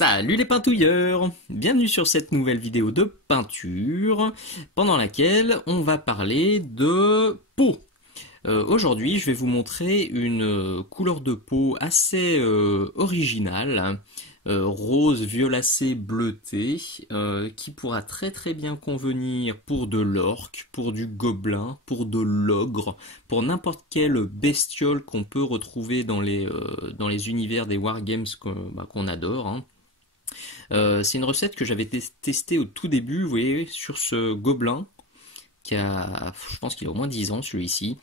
Salut les peintouilleurs! Bienvenue sur cette nouvelle vidéo de peinture pendant laquelle on va parler de peau. Aujourd'hui je vais vous montrer une couleur de peau assez originale, rose violacé bleuté, qui pourra très bien convenir pour de l'orque, pour du gobelin, pour de l'ogre, pour n'importe quelle bestiole qu'on peut retrouver dans les univers des wargames qu'on adore, hein. C'est une recette que j'avais testée au tout début, vous voyez, sur ce gobelin, je pense qu'il a au moins 10 ans celui-ci.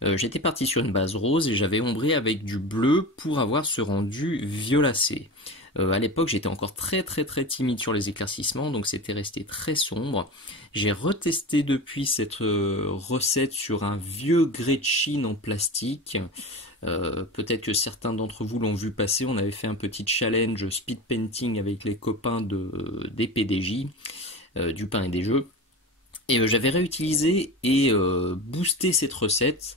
J'étais parti sur une base rose et j'avais ombré avec du bleu pour avoir ce rendu violacé. À l'époque, j'étais encore très timide sur les éclaircissements, donc c'était resté très sombre. J'ai retesté depuis cette recette sur un vieux Gretchen en plastique. Peut-être que certains d'entre vous l'ont vu passer. On avait fait un petit challenge speed painting avec les copains des PDJ, du pain et des jeux. Et j'avais réutilisé et boosté cette recette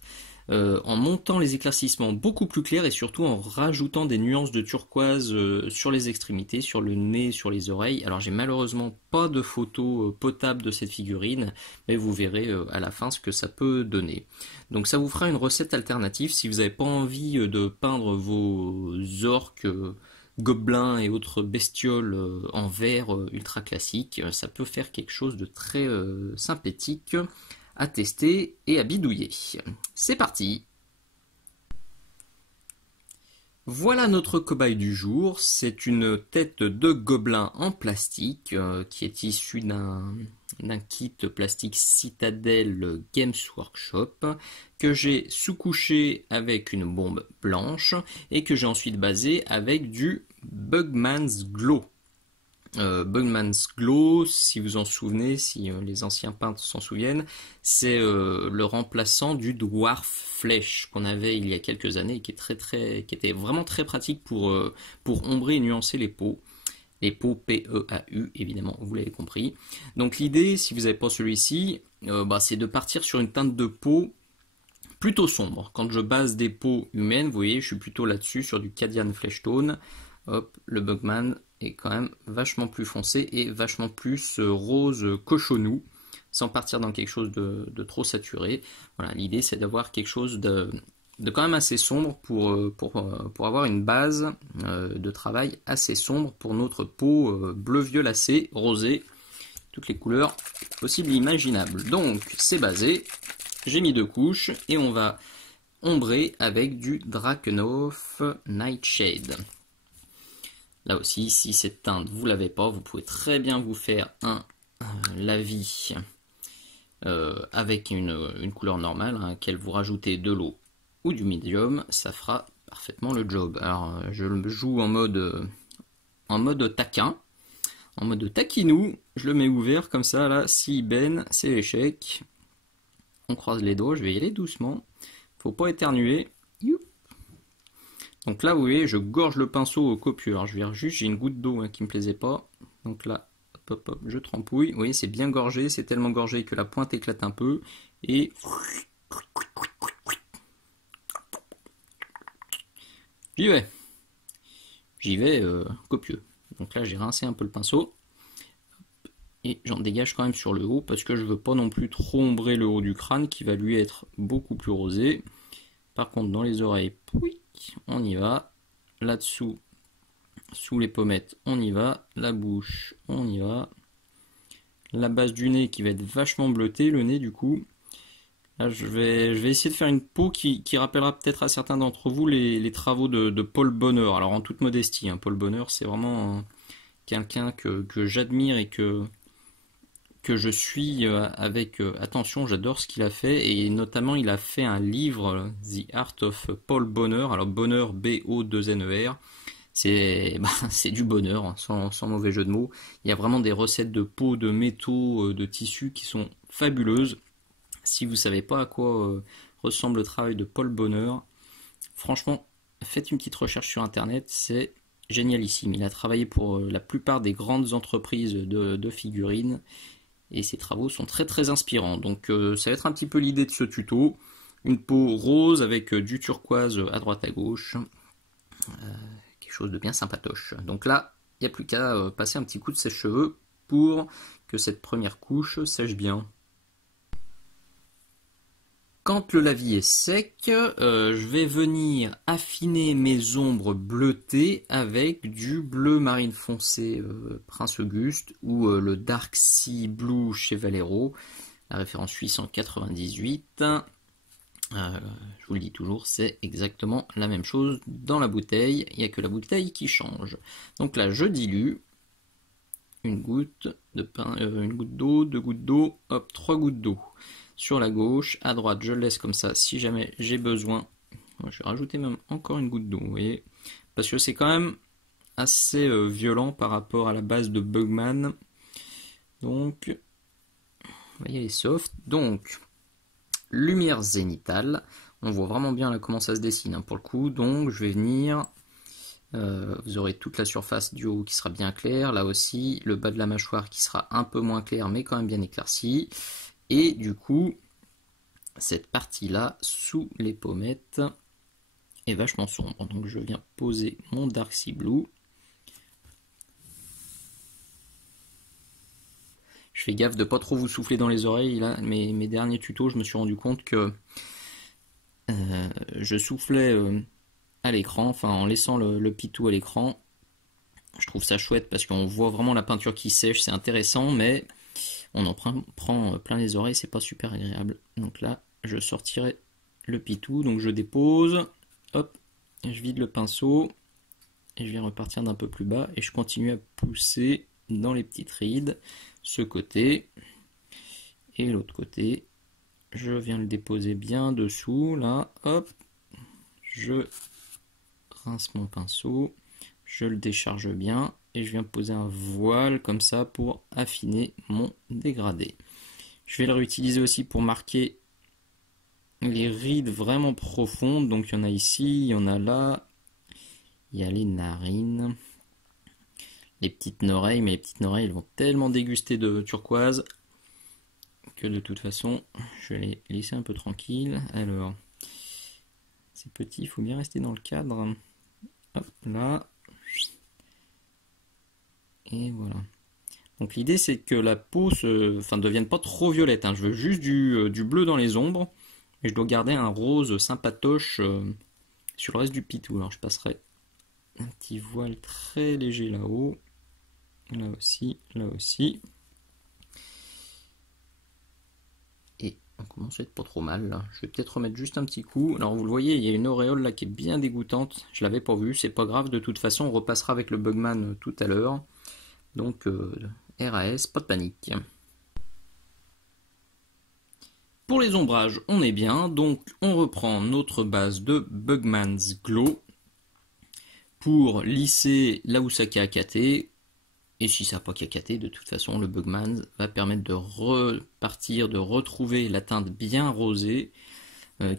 en montant les éclaircissements beaucoup plus clairs et surtout en rajoutant des nuances de turquoise sur les extrémités, sur le nez, sur les oreilles. Alors j'ai malheureusement pas de photo potable de cette figurine, mais vous verrez à la fin ce que ça peut donner. Donc ça vous fera une recette alternative si vous n'avez pas envie de peindre vos orques, gobelins et autres bestioles en verre ultra classique. Ça peut faire quelque chose de très sympathique à tester et à bidouiller. C'est parti! Voilà notre cobaye du jour. C'est une tête de gobelin en plastique qui est issue d'un kit plastique Citadel Games Workshop que j'ai sous-couché avec une bombe blanche et que j'ai ensuite basé avec du Bugman's Glow. Bugman's Glow, si vous en souvenez, si les anciens peintres s'en souviennent, c'est le remplaçant du Dwarf Flesh qu'on avait il y a quelques années et qui était vraiment très pratique pour ombrer et nuancer les peaux. Les peaux PEAU, évidemment, vous l'avez compris. Donc l'idée, si vous n'avez pas celui-ci, c'est de partir sur une teinte de peau plutôt sombre. Quand je base des peaux humaines, vous voyez, je suis plutôt là-dessus, sur du Cadian Flesh Tone. Hop, le Bugman est quand même vachement plus foncé et vachement plus rose cochonou, sans partir dans quelque chose de trop saturé. Voilà, l'idée c'est d'avoir quelque chose de quand même assez sombre pour avoir une base de travail assez sombre pour notre peau bleu violacé, rosé, toutes les couleurs possibles et imaginables. Donc c'est basé, j'ai mis 2 couches et on va ombrer avec du Drakenhof Nightshade. Là aussi, si cette teinte vous l'avez pas, vous pouvez très bien vous faire un lavis avec une couleur normale, à laquelle vous rajoutez de l'eau ou du médium, ça fera parfaitement le job. Alors je le joue en mode taquin, en mode taquinou, je le mets ouvert comme ça, là, s'il baigne, c'est l'échec. On croise les doigts, je vais y aller doucement, faut pas éternuer. Donc là, vous voyez, je gorge le pinceau au copieux. Alors je vais juste, j'ai une goutte d'eau qui me plaisait pas. Donc là, hop, je trempouille. Vous voyez, c'est bien gorgé, c'est tellement gorgé que la pointe éclate un peu. Et j'y vais. J'y vais copieux. Donc là, j'ai rincé un peu le pinceau. Et j'en dégage quand même sur le haut parce que je veux pas non plus trop ombrer le haut du crâne qui va lui être beaucoup plus rosé. Par contre, dans les oreilles, on y va. Là-dessous, sous les pommettes, on y va. La bouche, on y va. La base du nez qui va être vachement bleutée, le nez du coup. Là, je vais essayer de faire une peau qui rappellera peut-être à certains d'entre vous les travaux de Paul Bonheur. Alors en toute modestie, Paul Bonheur, c'est vraiment quelqu'un que j'admire et que je suis avec attention, j'adore ce qu'il a fait, et notamment il a fait un livre, The Art of Paul Bonheur, alors bonheur B-O-2-N-E-R, c'est du bonheur, sans mauvais jeu de mots. Il y a vraiment des recettes de peau, de métaux, de tissus qui sont fabuleuses. Si vous ne savez pas à quoi ressemble le travail de Paul Bonheur, franchement, faites une petite recherche sur internet, c'est génialissime. Il a travaillé pour la plupart des grandes entreprises de figurines, et ses travaux sont très inspirants. Donc ça va être un petit peu l'idée de ce tuto. Une peau rose avec du turquoise à droite à gauche. Quelque chose de bien sympatoche. Donc là, il n'y a plus qu'à passer un petit coup de sèche-cheveux pour que cette première couche sèche bien. Quand le lavis est sec, je vais venir affiner mes ombres bleutées avec du bleu marine foncé Prince Auguste ou le Dark Sea Blue chez Valero, la référence 898. Je vous le dis toujours, c'est exactement la même chose dans la bouteille, il n'y a que la bouteille qui change. Donc là, je dilue une goutte de pain, une goutte d'eau, 2 gouttes d'eau, hop, 3 gouttes d'eau. Sur la gauche, à droite, je le laisse comme ça si jamais j'ai besoin. Je vais rajouter même encore une goutte d'eau, vous voyez, parce que c'est quand même assez violent par rapport à la base de Bugman. Donc, vous voyez, elle est soft. Donc, lumière zénithale. On voit vraiment bien là comment ça se dessine hein, pour le coup. Donc, je vais venir. Vous aurez toute la surface du haut qui sera bien claire. Là aussi, le bas de la mâchoire qui sera un peu moins clair, mais quand même bien éclairci. Et du coup, cette partie-là, sous les pommettes, est vachement sombre. Donc je viens poser mon Dark Sea Blue. Je fais gaffe de pas trop vous souffler dans les oreilles. Là, mes derniers tutos, je me suis rendu compte que je soufflais à l'écran, enfin en laissant le pitou à l'écran. Je trouve ça chouette parce qu'on voit vraiment la peinture qui sèche, c'est intéressant, mais on en prend plein les oreilles, c'est pas super agréable. Donc là, je sortirai le pitou, donc je dépose, hop, je vide le pinceau, et je viens repartir d'un peu plus bas, et je continue à pousser dans les petites rides, ce côté, et l'autre côté, je viens le déposer bien dessous, là, hop, je rince mon pinceau, je le décharge bien, et je viens poser un voile comme ça pour affiner mon dégradé. Je vais le réutiliser aussi pour marquer les rides vraiment profondes. Donc il y en a ici, il y en a là, il y a les narines, les petites oreilles, mais les petites oreilles elles vont tellement déguster de turquoise que de toute façon je vais les laisser un peu tranquilles. Alors, c'est petit, il faut bien rester dans le cadre. Hop là. Et voilà. Donc l'idée c'est que la peau ne devienne pas trop violette. Hein. Je veux juste du bleu dans les ombres. Et je dois garder un rose sympatoche sur le reste du pitou. Alors je passerai un petit voile très léger là-haut. Là aussi, là aussi. Et on commence à être pas trop mal là. Je vais peut-être remettre juste un petit coup. Alors vous le voyez, il y a une auréole là qui est bien dégoûtante. Je l'avais pas vue, c'est pas grave. De toute façon, on repassera avec le Bugman tout à l'heure. Donc RAS, pas de panique. Pour les ombrages, on est bien. Donc on reprend notre base de Bugman's Glow pour lisser là où ça a cacaté. Et si ça n'a pas cacaté, de toute façon, le Bugman va permettre de repartir, de retrouver la teinte bien rosée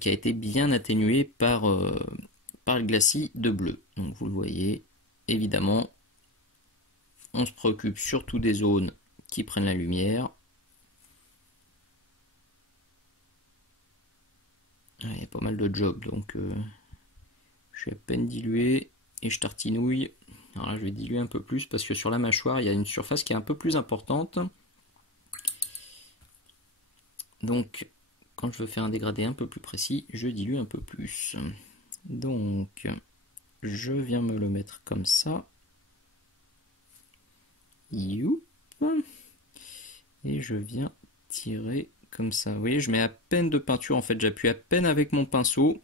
qui a été bien atténuée par le glacis de bleu. Donc vous le voyez, évidemment, on se préoccupe surtout des zones qui prennent la lumière. Il y a pas mal de jobs, donc je suis à peine dilué et je tartinouille. Alors là, je vais diluer un peu plus parce que sur la mâchoire, il y a une surface qui est un peu plus importante. Donc, quand je veux faire un dégradé un peu plus précis, je dilue un peu plus. Donc, je viens me le mettre comme ça. Youp. Et je viens tirer comme ça. Vous voyez, je mets à peine de peinture. En fait, j'appuie à peine avec mon pinceau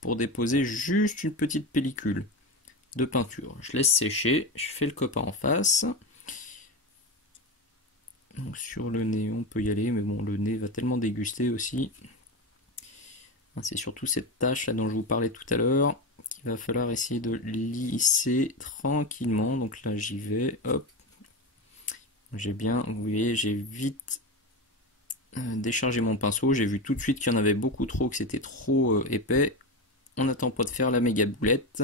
pour déposer juste une petite pellicule de peinture. Je laisse sécher, je fais le copain en face. Donc sur le nez, on peut y aller, mais bon, le nez va tellement déguster aussi. C'est surtout cette tache là dont je vous parlais tout à l'heure qu'il va falloir essayer de lisser tranquillement. Donc là, j'y vais, hop. J'ai bien, vous voyez, j'ai vite déchargé mon pinceau. J'ai vu tout de suite qu'il y en avait beaucoup trop, que c'était trop épais. On n'attend pas de faire la méga boulette.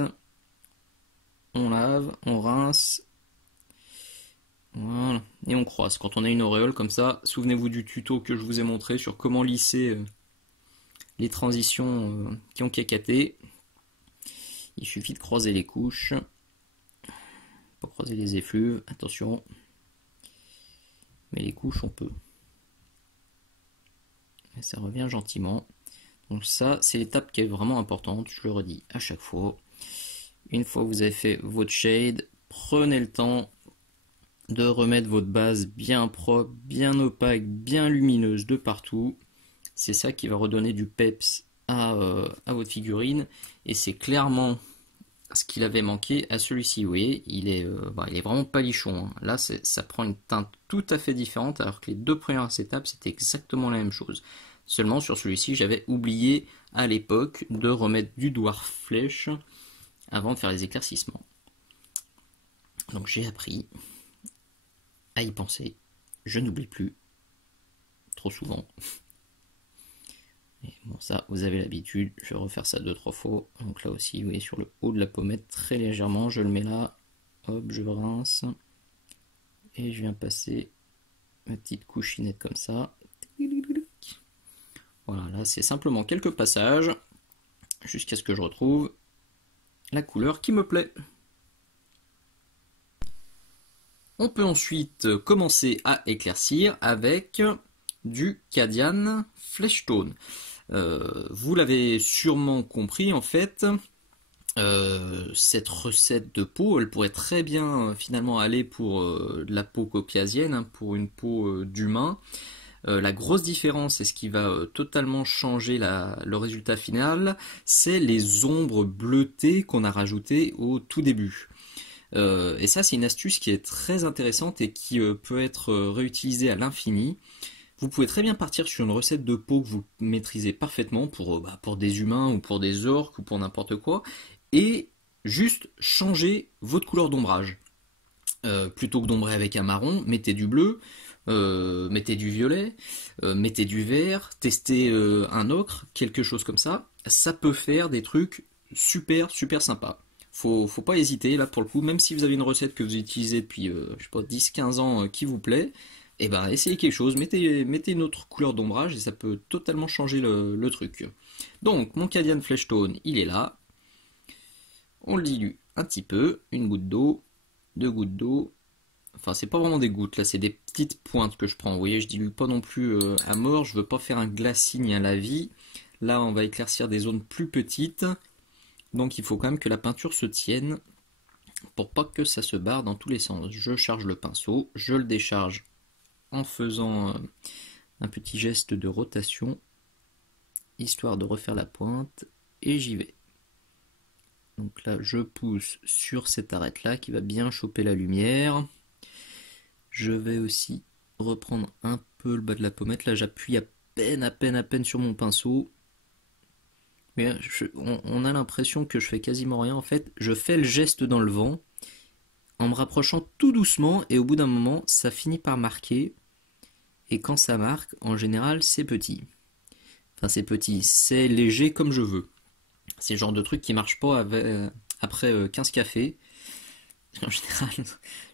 On lave, on rince. Voilà. Et on croise. Quand on a une auréole comme ça, souvenez-vous du tuto que je vous ai montré sur comment lisser les transitions qui ont cacaté. Il suffit de croiser les couches. pas croiser les effluves, attention. Mais les couches on peut. Et ça revient gentiment. Donc ça, c'est l'étape qui est vraiment importante, je le redis à chaque fois. Une fois que vous avez fait votre shade, prenez le temps de remettre votre base bien propre, bien opaque, bien lumineuse de partout. C'est ça qui va redonner du peps à votre figurine. Et c'est clairement ce qu'il avait manqué à celui-ci. Vous voyez, il est vraiment palichon. Hein. Là, ça prend une teinte tout à fait différente, alors que les deux premières étapes, c'était exactement la même chose. Seulement, sur celui-ci, j'avais oublié à l'époque de remettre du dwarf flèche avant de faire les éclaircissements. Donc j'ai appris à y penser. Je n'oublie plus. Trop souvent. Et bon, ça, vous avez l'habitude. Je vais refaire ça 2-3 fois. Donc là aussi, vous voyez, sur le haut de la pommette, très légèrement, je le mets là. Hop, je rince. Et je viens passer ma petite couchinette comme ça. Voilà, là, c'est simplement quelques passages. Jusqu'à ce que je retrouve la couleur qui me plaît. On peut ensuite commencer à éclaircir avec du Cadian Flesh Tone. Vous l'avez sûrement compris en fait, cette recette de peau, elle pourrait très bien finalement aller pour de la peau caucasienne, hein, pour une peau d'humain. La grosse différence et ce qui va totalement changer le résultat final, c'est les ombres bleutées qu'on a rajoutées au tout début. Et ça, c'est une astuce qui est très intéressante et qui peut être réutilisée à l'infini. Vous pouvez très bien partir sur une recette de peau que vous maîtrisez parfaitement pour des humains ou pour des orques ou pour n'importe quoi, et juste changer votre couleur d'ombrage. Plutôt que d'ombrer avec un marron, mettez du bleu, mettez du violet, mettez du vert, testez un ocre, quelque chose comme ça. Ça peut faire des trucs super sympas. Faut pas hésiter, là pour le coup, même si vous avez une recette que vous utilisez depuis je sais pas, 10-15 ans qui vous plaît, et ben essayez quelque chose, mettez une autre couleur d'ombrage et ça peut totalement changer le truc. Donc mon Cadian Flesh Tone, il est là. On le dilue un petit peu, une goutte d'eau, 2 gouttes d'eau. Enfin, c'est pas vraiment des gouttes, là, c'est des petites pointes que je prends. Vous voyez, je dilue pas non plus à mort, je veux pas faire un glacis à la vie. Là, on va éclaircir des zones plus petites. Donc, il faut quand même que la peinture se tienne pour pas que ça se barre dans tous les sens. Je charge le pinceau, je le décharge en faisant un petit geste de rotation, histoire de refaire la pointe, et j'y vais. Donc là, je pousse sur cette arête-là qui va bien choper la lumière. Je vais aussi reprendre un peu le bas de la pommette. Là, j'appuie à peine sur mon pinceau. Mais on a l'impression que je fais quasiment rien. En fait, je fais le geste dans le vent en me rapprochant tout doucement. Et au bout d'un moment, ça finit par marquer. Et quand ça marque, en général, c'est petit. Enfin, c'est petit. C'est léger comme je veux. C'est le genre de truc qui marche pas après 15 cafés. En général,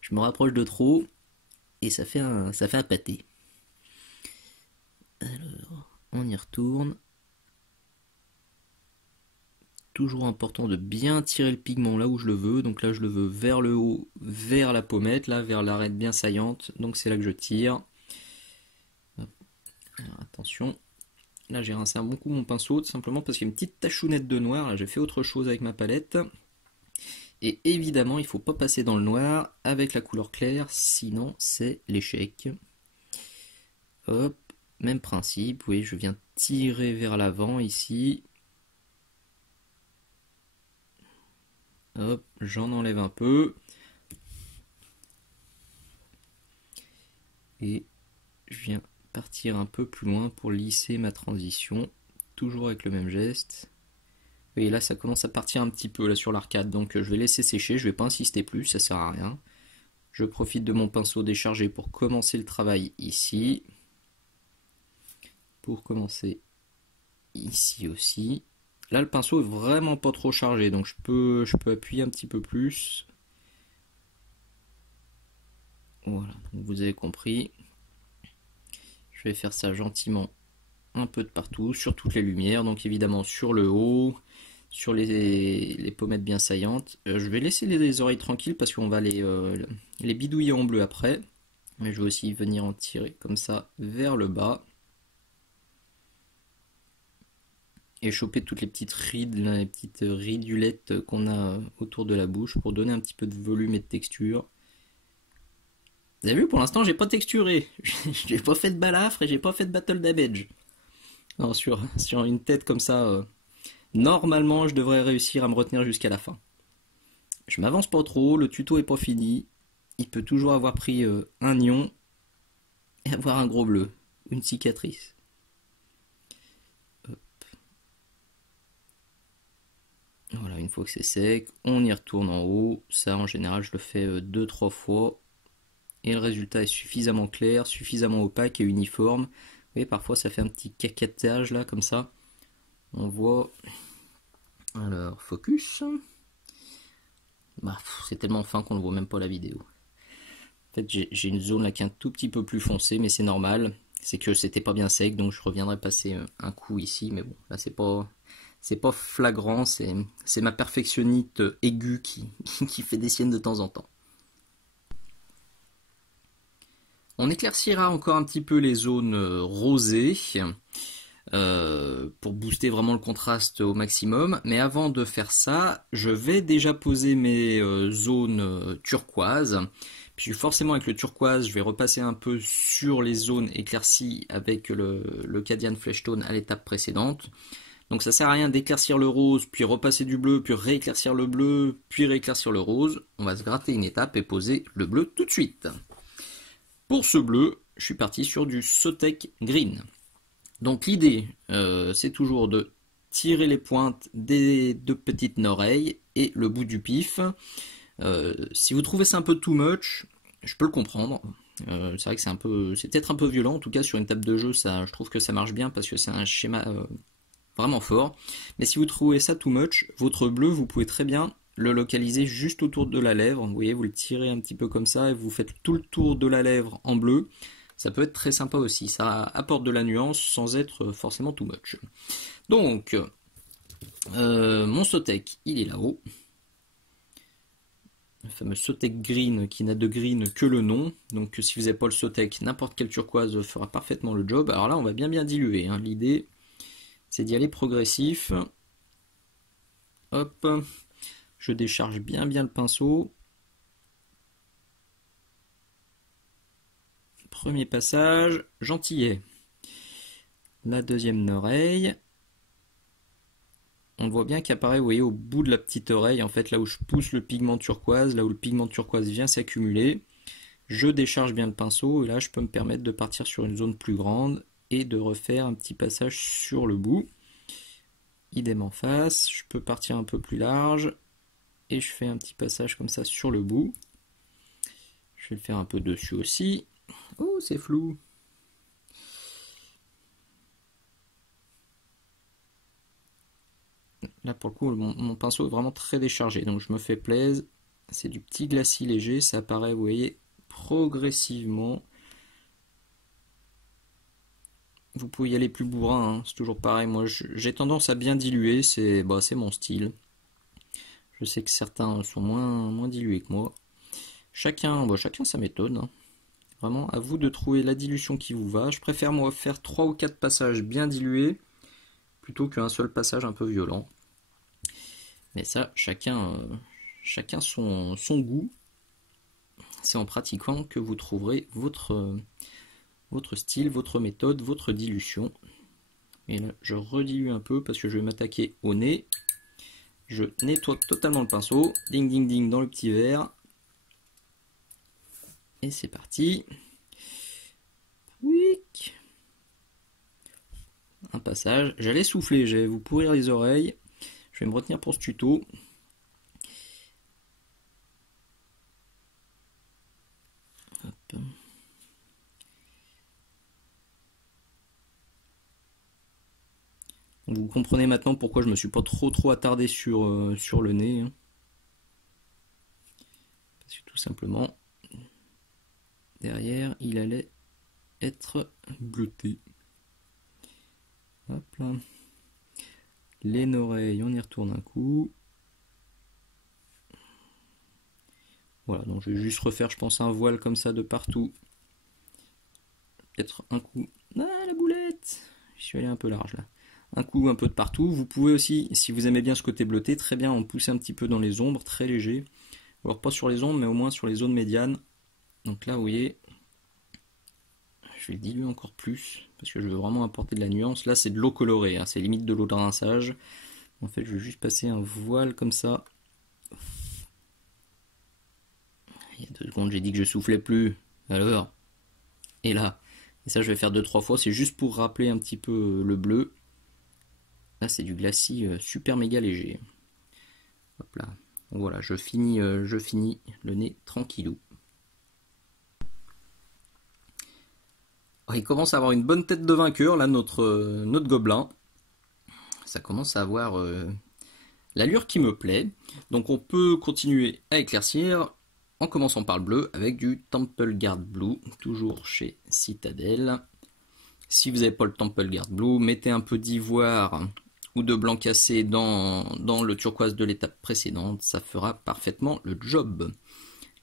je me rapproche de trop. Et ça fait un pâté. Alors, on y retourne. Toujours important de bien tirer le pigment là où je le veux. Donc là, je le veux vers le haut, vers la pommette, là, vers l'arête bien saillante. Donc c'est là que je tire. Alors, attention. Là, j'ai rincé un bon coup mon pinceau, tout simplement parce qu'il y a une petite tachounette de noir. Là, j'ai fait autre chose avec ma palette. Et évidemment, il ne faut pas passer dans le noir avec la couleur claire, sinon c'est l'échec. Hop, même principe, vous voyez, je viens tirer vers l'avant ici. Hop, j'en enlève un peu. Et je viens partir un peu plus loin pour lisser ma transition, toujours avec le même geste. Et là, ça commence à partir un petit peu là sur l'arcade, donc je vais laisser sécher, je vais pas insister plus, ça sert à rien. Je profite de mon pinceau déchargé pour commencer le travail ici. Pour commencer ici aussi. Là, le pinceau est vraiment pas trop chargé, donc je peux appuyer un petit peu plus. Voilà, donc vous avez compris. Je vais faire ça gentiment un peu de partout, sur toutes les lumières, donc évidemment sur le haut, sur les pommettes bien saillantes. Je vais laisser les oreilles tranquilles parce qu'on va les bidouiller en bleu après. Mais je vais aussi venir en tirer comme ça vers le bas. Et choper toutes les petites rides, là, les petites ridulettes qu'on a autour de la bouche pour donner un petit peu de volume et de texture. Vous avez vu, pour l'instant, j'ai pas texturé. J'ai pas fait de balafre et j'ai pas fait de battle damage. Non, sur une tête comme ça, normalement, je devrais réussir à me retenir jusqu'à la fin. Je m'avance pas trop, le tuto est pas fini. Il peut toujours avoir pris un ion et avoir un gros bleu, une cicatrice. Hop. Voilà, une fois que c'est sec, on y retourne en haut. Ça, en général, je le fais 2-3 fois. Et le résultat est suffisamment clair, suffisamment opaque et uniforme. Vous voyez, parfois ça fait un petit cacatage là, comme ça. On voit. Alors, focus. Bah, c'est tellement fin qu'on ne voit même pas la vidéo. En fait, j'ai une zone là qui est un tout petit peu plus foncée, mais c'est normal. C'est que c'était pas bien sec, donc je reviendrai passer un coup ici. Mais bon, là c'est pas flagrant, c'est ma perfectionnite aiguë qui fait des siennes de temps en temps. On éclaircira encore un petit peu les zones rosées pour booster vraiment le contraste au maximum. Mais avant de faire ça, je vais déjà poser mes zones turquoises. Puis forcément avec le turquoise, je vais repasser un peu sur les zones éclaircies avec le Cadian Fleshtone à l'étape précédente. Donc ça sert à rien d'éclaircir le rose, puis repasser du bleu, puis rééclaircir le bleu, puis rééclaircir le rose. On va se gratter une étape et poser le bleu tout de suite. Pour ce bleu, je suis parti sur du Sotek Green. Donc l'idée, c'est toujours de tirer les pointes des deux petites oreilles et le bout du pif. Si vous trouvez ça un peu too much, je peux le comprendre. C'est vrai que c'est peut-être un peu violent. En tout cas, sur une table de jeu, je trouve que ça marche bien parce que c'est un schéma vraiment fort. Mais si vous trouvez ça too much, votre bleu, vous pouvez très bien le localiser juste autour de la lèvre. Vous voyez, vous le tirez un petit peu comme ça et vous faites tout le tour de la lèvre en bleu. Ça peut être très sympa aussi. Ça apporte de la nuance sans être forcément too much. Donc, mon Sotek, il est là-haut. Le fameux Sotek Green qui n'a de green que le nom. Donc, si vous n'avez pas le Sotek, n'importe quel turquoise fera parfaitement le job. Alors là, on va bien diluer. Hein. L'idée, c'est d'y aller progressif. Hop. Je décharge bien le pinceau. Premier passage, gentillet. La deuxième oreille. On voit bien qu'apparaît, vous voyez, au bout de la petite oreille, en fait, là où je pousse le pigment turquoise, là où le pigment turquoise vient s'accumuler. Je décharge bien le pinceau et là, je peux me permettre de partir sur une zone plus grande et de refaire un petit passage sur le bout. Idem en face, je peux partir un peu plus large et je fais un petit passage comme ça sur le bout. Je vais le faire un peu dessus aussi. Oh, c'est flou. Là, pour le coup, mon pinceau est vraiment très déchargé, donc je me fais plaisir. C'est du petit glacis léger, ça apparaît, vous voyez, progressivement. Vous pouvez y aller plus bourrin, hein, c'est toujours pareil. Moi, j'ai tendance à bien diluer, c'est mon style. Je sais que certains sont moins dilués que moi. Chacun sa méthode. Hein. Vraiment, à vous de trouver la dilution qui vous va. Je préfère moi faire 3 ou 4 passages bien dilués plutôt qu'un seul passage un peu violent. Mais ça, chacun son goût. C'est en pratiquant que vous trouverez votre style, votre méthode, votre dilution. Et là, je redilue un peu parce que je vais m'attaquer au nez. Je nettoie totalement le pinceau. Ding ding ding dans le petit verre. Et c'est parti. Oui. Un passage. J'allais souffler, j'allais vous pourrir les oreilles. Je vais me retenir pour ce tuto. Hop. Vous comprenez maintenant pourquoi je me suis pas trop attardé sur le nez. Hein. Parce que tout simplement, derrière, il allait être bleuté. Hop là. Les oreilles, on y retourne un coup. Voilà, donc je vais juste refaire, je pense, un voile comme ça de partout. Peut-être un coup. Ah, la boulette! Je suis allé un peu large là. Un coup un peu de partout. Vous pouvez aussi, si vous aimez bien ce côté bleuté, très bien en pousser un petit peu dans les ombres, très léger. Alors pas sur les ombres, mais au moins sur les zones médianes. Donc là, vous voyez, je vais le diluer encore plus, parce que je veux vraiment apporter de la nuance. Là, c'est de l'eau colorée, hein, c'est limite de l'eau de rinçage. En fait, je vais juste passer un voile comme ça. Il y a 2 secondes, j'ai dit que je soufflais plus. Alors, et là, et ça, je vais faire 2-3 fois. C'est juste pour rappeler un petit peu le bleu. Là, c'est du glacis super méga léger. Hop là. Donc voilà, je finis le nez tranquillou. Alors, il commence à avoir une bonne tête de vainqueur, là, notre gobelin. Ça commence à avoir l'allure qui me plaît. Donc on peut continuer à éclaircir en commençant par le bleu avec du Temple Guard Blue, toujours chez Citadel. Si vous n'avez pas le Temple Guard Blue, mettez un peu d'ivoire ou de blanc cassé dans le turquoise de l'étape précédente, ça fera parfaitement le job.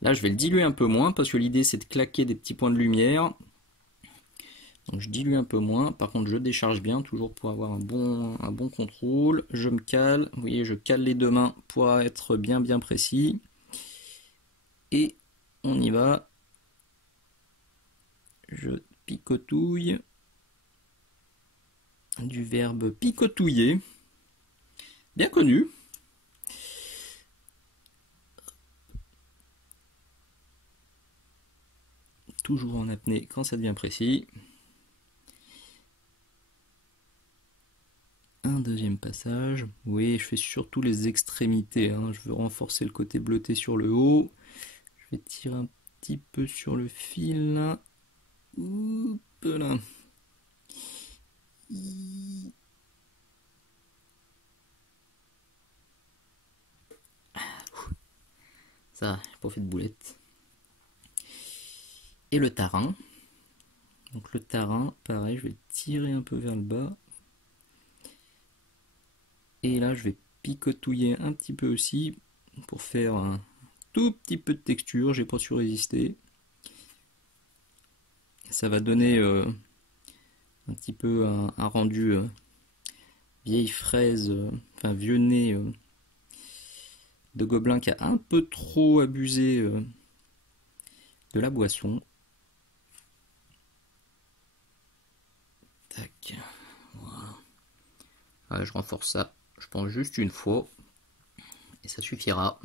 Là, je vais le diluer un peu moins parce que l'idée c'est de claquer des petits points de lumière. Donc je dilue un peu moins, par contre je décharge bien, toujours pour avoir un bon contrôle. Je me cale, vous voyez, je cale les 2 mains pour être bien précis. Et on y va. Je picotouille. Du verbe picotouiller. Bien connu. Toujours en apnée quand ça devient précis. Un deuxième passage. Oui, je fais surtout les extrémités, hein. Je veux renforcer le côté bleuté sur le haut. Je vais tirer un petit peu sur le fil là. Oup là. Ça, j'ai pas fait de boulette. Et le tarin. Donc le tarin, pareil, je vais tirer un peu vers le bas. Et là, je vais picotouiller un petit peu aussi pour faire un tout petit peu de texture. J'ai pas su résister. Ça va donner un petit peu un rendu vieille fraise, enfin vieux nez de gobelin qui a un peu trop abusé de la boisson. Tac. Voilà. Allez, je renforce ça, je pense juste une fois et ça suffira.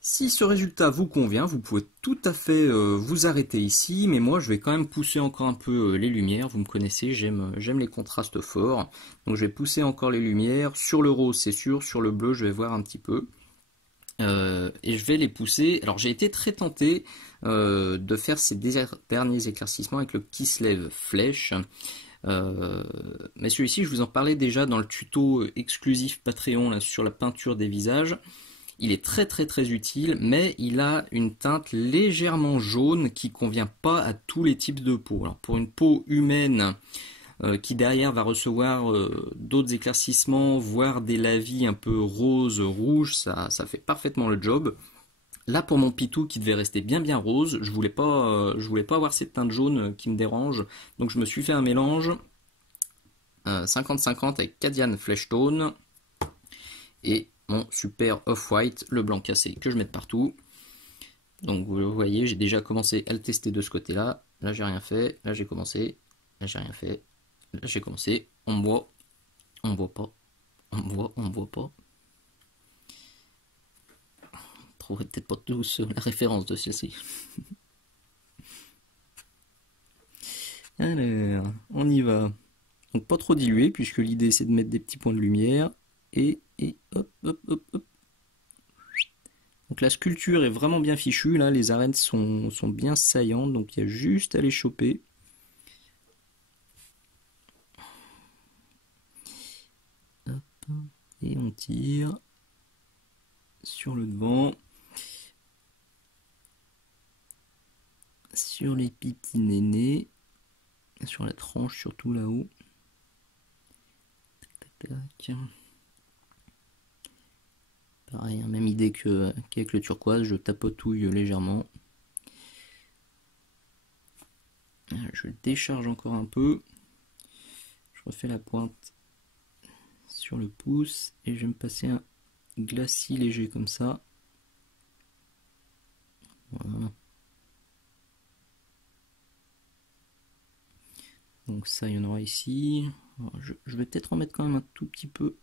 Si ce résultat vous convient, vous pouvez tout à fait vous arrêter ici, mais moi je vais quand même pousser encore un peu les lumières. Vous me connaissez, j'aime les contrastes forts, donc je vais pousser encore les lumières. Sur le rose c'est sûr, sur le bleu je vais voir un petit peu. Et je vais les pousser. Alors j'ai été très tenté de faire ces derniers éclaircissements avec le Kislev Flèche. Mais celui-ci, je vous en parlais déjà dans le tuto exclusif Patreon là, sur la peinture des visages. Il est très utile, mais il a une teinte légèrement jaune qui convient pas à tous les types de peau. Alors pour une peau humaine qui derrière va recevoir d'autres éclaircissements, voire des lavis un peu rose, rouge, ça fait parfaitement le job. Là pour mon pitou qui devait rester bien rose, je voulais pas avoir cette teinte jaune qui me dérange, donc je me suis fait un mélange 50-50 avec Cadian Flesh Tone et mon super off-white, le blanc cassé que je mets de partout. Donc vous voyez, j'ai déjà commencé à le tester de ce côté-là. Là j'ai rien fait, là j'ai commencé, là j'ai rien fait, là j'ai commencé. On me voit, on me voit pas, on me voit pas. Trouverez peut-être pas tous la référence de celle-ci. Alors, on y va. Donc pas trop dilué, puisque l'idée c'est de mettre des petits points de lumière. Et hop. Donc la sculpture est vraiment bien fichue, là, les arènes sont bien saillantes, donc il y a juste à les choper. Hop, et on tire sur le devant, sur les petits nénés, sur la tranche surtout là-haut. Tac. Pareil, hein, même idée qu'avec le turquoise, je tapotouille légèrement. Je décharge encore un peu. Je refais la pointe sur le pouce et je vais me passer un glacis léger comme ça. Voilà. Donc ça, il y en aura ici. Alors, je vais peut-être en mettre quand même un tout petit peu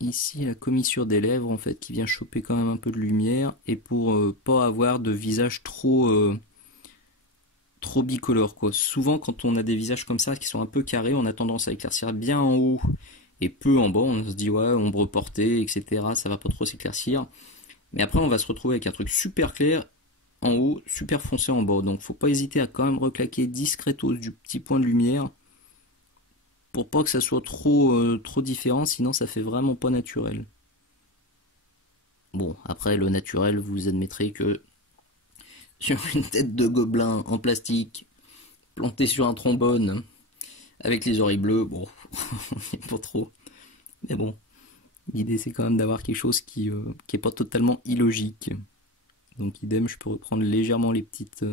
ici, la commissure des lèvres, en fait, qui vient choper quand même un peu de lumière. Et pour pas avoir de visage trop bicolore, quoi. Souvent, quand on a des visages comme ça, qui sont un peu carrés, on a tendance à éclaircir bien en haut et peu en bas. On se dit, ouais, ombre portée, etc. Ça va pas trop s'éclaircir. Mais après, on va se retrouver avec un truc super clair en haut, super foncé en bas. Donc faut pas hésiter à quand même reclaquer discretos du petit point de lumière pour pas que ça soit trop différent, sinon ça fait vraiment pas naturel. Bon, après le naturel, vous admettrez que sur une tête de gobelin en plastique plantée sur un trombone avec les oreilles bleues, bon, on est pas trop. Mais bon, l'idée c'est quand même d'avoir quelque chose qui est pas totalement illogique. Donc idem, je peux reprendre légèrement les petites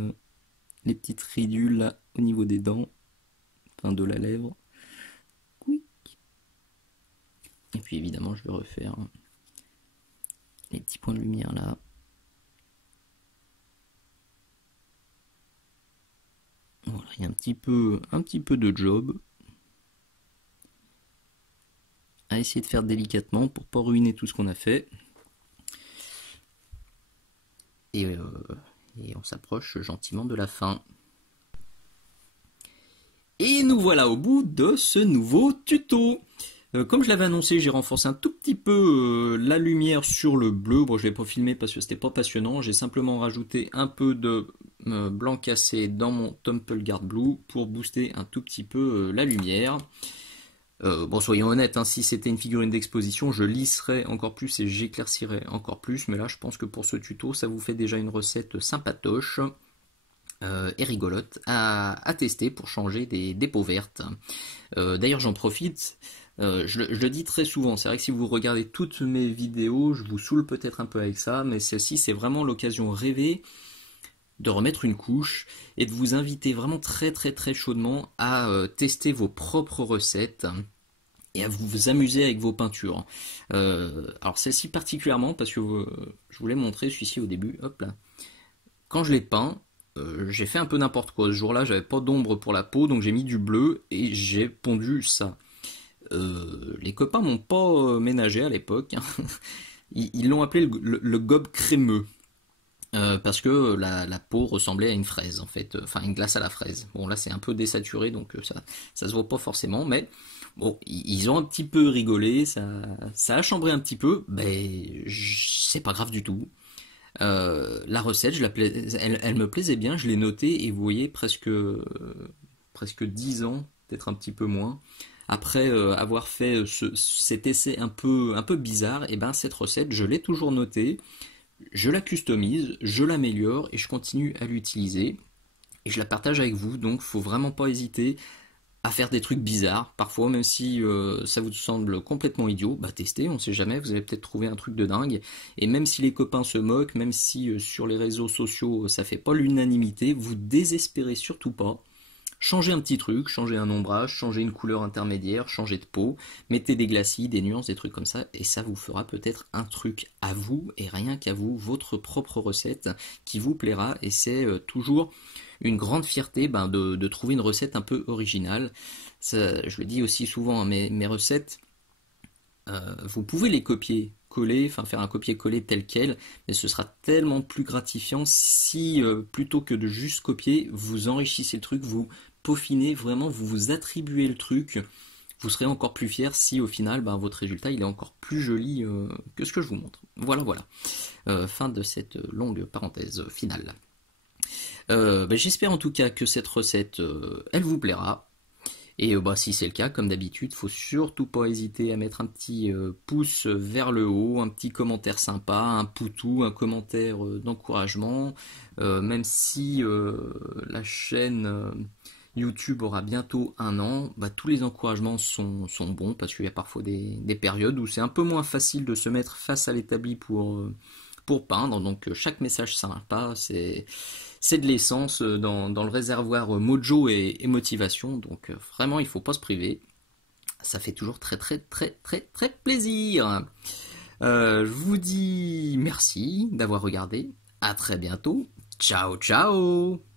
ridules là au niveau des dents, enfin de la lèvre. Oui. Et puis évidemment, je vais refaire les petits points de lumière là. Voilà, il y a un petit peu de job à essayer de faire délicatement pour pas ruiner tout ce qu'on a fait. Et on s'approche gentiment de la fin. Et nous voilà au bout de ce nouveau tuto. Comme je l'avais annoncé, j'ai renforcé un tout petit peu la lumière sur le bleu. Bon, je l'ai pas filmé parce que c'était pas passionnant. J'ai simplement rajouté un peu de blanc cassé dans mon Temple Guard Blue pour booster un tout petit peu la lumière. Bon, soyons honnêtes, hein, si c'était une figurine d'exposition, je lisserais encore plus et j'éclaircirais encore plus. Mais là, je pense que pour ce tuto, ça vous fait déjà une recette sympatoche. Et rigolote à tester pour changer des peaux vertes. D'ailleurs, j'en profite, je le dis très souvent, c'est vrai que si vous regardez toutes mes vidéos, je vous saoule peut-être un peu avec ça, mais celle-ci, c'est vraiment l'occasion rêvée de remettre une couche et de vous inviter vraiment très très très chaudement à tester vos propres recettes et à vous amuser avec vos peintures. Alors celle-ci particulièrement, parce que je voulais montrer celui-ci au début, hop là. Quand je l'ai peint, j'ai fait un peu n'importe quoi. Ce jour-là, j'avais pas d'ombre pour la peau, donc j'ai mis du bleu et j'ai pondu ça. Les copains m'ont pas ménagé à l'époque. Ils l'ont appelé le gobe crémeux. Parce que la peau ressemblait à une fraise en fait, enfin une glace à la fraise. Bon là c'est un peu désaturé donc ça se voit pas forcément, mais bon ils ont un petit peu rigolé, ça a chambré un petit peu, mais c'est pas grave du tout. La recette, elle me plaisait bien, je l'ai notée et vous voyez presque 10 ans, peut-être un petit peu moins. Après avoir fait cet essai un peu bizarre, et ben cette recette, je l'ai toujours notée, je la customise, je l'améliore et je continue à l'utiliser. Et je la partage avec vous, donc faut vraiment pas hésiter à faire des trucs bizarres, parfois même si ça vous semble complètement idiot, bah testez, on sait jamais, vous allez peut-être trouver un truc de dingue, et même si les copains se moquent, même si sur les réseaux sociaux ça fait pas l'unanimité, vous désespérez surtout pas, changez un petit truc, changez un ombrage, changez une couleur intermédiaire, changez de peau, mettez des glacis, des nuances, des trucs comme ça, et ça vous fera peut-être un truc à vous, et rien qu'à vous, votre propre recette qui vous plaira, et c'est toujours une grande fierté de trouver une recette un peu originale. Ça, je le dis aussi souvent, hein, mes recettes, vous pouvez les copier, coller, enfin faire un copier-coller tel quel, mais ce sera tellement plus gratifiant si plutôt que de juste copier, vous enrichissez le truc, vous peaufinez vraiment, vous vous attribuez le truc. Vous serez encore plus fier si au final votre résultat il est encore plus joli que ce que je vous montre. Voilà, voilà. Fin de cette longue parenthèse finale. J'espère en tout cas que cette recette, elle vous plaira. Et si c'est le cas, comme d'habitude, faut surtout pas hésiter à mettre un petit pouce vers le haut, un petit commentaire sympa, un poutou, un commentaire d'encouragement. Même si la chaîne YouTube aura bientôt 1 an, bah, tous les encouragements sont bons parce qu'il y a parfois des périodes où c'est un peu moins facile de se mettre face à l'établi pour peindre. Donc chaque message sympa, c'est de l'essence dans le réservoir mojo et motivation. Donc vraiment, il faut pas se priver. Ça fait toujours très très très très très plaisir. Je vous dis merci d'avoir regardé. À très bientôt. Ciao ciao.